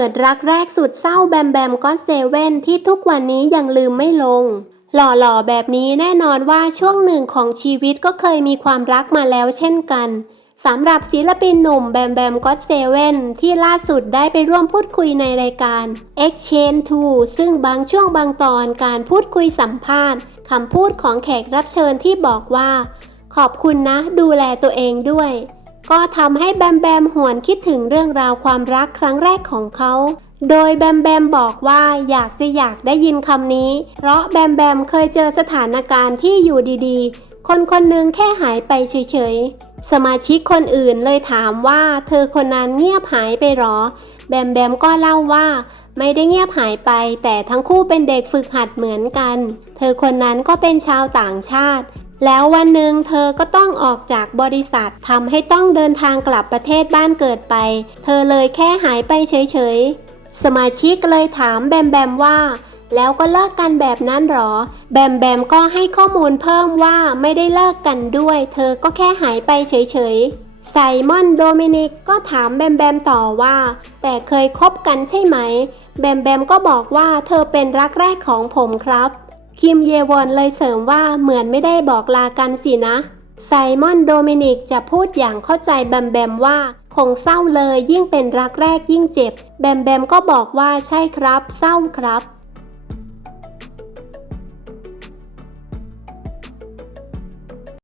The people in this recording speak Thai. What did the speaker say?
ิดรักแรกสุดเศร้าแบมแบมก็เซเว่นที่ทุกวันนี้ยังลืมไม่ลง หล่อๆ แบบนี้แน่นอนว่าช่วงหนึ่งของชีวิตก็เคยมีความรักมาแล้วเช่นกันสำหรับศิลปินหนุ่มแบมแบมก็เซเว่นที่ล่าสุดได้ไปร่วมพูดคุยในรายการ Exchange 2 ซึ่งบางช่วงบางตอนการพูดคุยสัมภาษณ์คำพูดของแขกรับเชิญที่บอกว่า ขอบคุณนะดูแลตัวเองด้วย ก็ทำให้แบมแบมหวนคิดถึงเรื่องราวความรักครั้งแรกของเขา โดยแบมแบมบอกว่าอยากจะอยากได้ยินคำนี้ เพราะแบมแบมเคยเจอสถานการณ์ที่อยู่ดีๆ คนคนหนึ่งแค่หายไปเฉยๆ สมาชิกคนอื่นเลยถามว่าเธอคนนั้นเงียบหายไปหรอ แบมแบมก็เล่าว่าไม่ได้เงียบหายไป แต่ทั้งคู่เป็นเด็กฝึกหัดเหมือนกัน เธอคนนั้นก็เป็นชาวต่างชาติ แล้ววันหนึ่งเธอก็ต้องออกจากบริษัททำให้ต้องเดินทางกลับประเทศบ้านเกิดไป เธอเลยแค่หายไปเฉยๆ สมาชิกเลยถามแบมแบมว่าแล้วก็เลิกกันแบบนั้นหรอ แบมแบมก็ให้ข้อมูลเพิ่มว่าไม่ได้เลิกกันด้วย เธอก็แค่หายไปเฉยๆ ไซมอนโดมินิกก็ถามแบมแบมต่อว่า แต่เคยคบกันใช่ไหม แบมแบมก็บอกว่าเธอเป็นรักแรกของผมครับ คิมเยวอนเลยเสริมว่าเหมือนไม่ได้บอกลากันสินะ ไซมอนโดมินิกจะพูดอย่างเข้าใจแบมแบมว่า คงเศร้าเลยยิ่งเป็นรักแรกยิ่งเจ็บ แบมแบมก็บอกว่าใช่ครับ เศร้าครับ